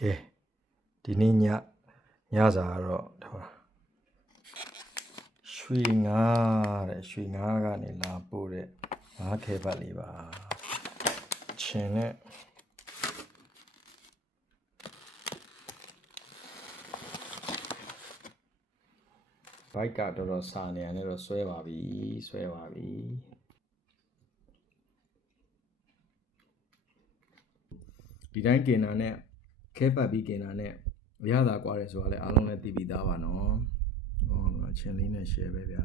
ကဲဒီနေ့ညစာကတော့ဒါပါရွှေငါးတဲ့ရွှေငါးကနေလာပို့တဲ့ငါးခဲပတ်လေးပါချင်နဲ့ဘိုက်ကတော်တော်စာနေရတယ်တော့ဆွဲပါပြီဒီတိုင်းกินတာနဲ့ခဲပတ်ပြီးกินတာနဲ့ရတာကွာတယ်ဆိုတာလည်းအားလုံးလည်းသိပြီးသားပါနော်ဟောဒီမှာချင်းလေးနဲ့ share ပဲဗျာ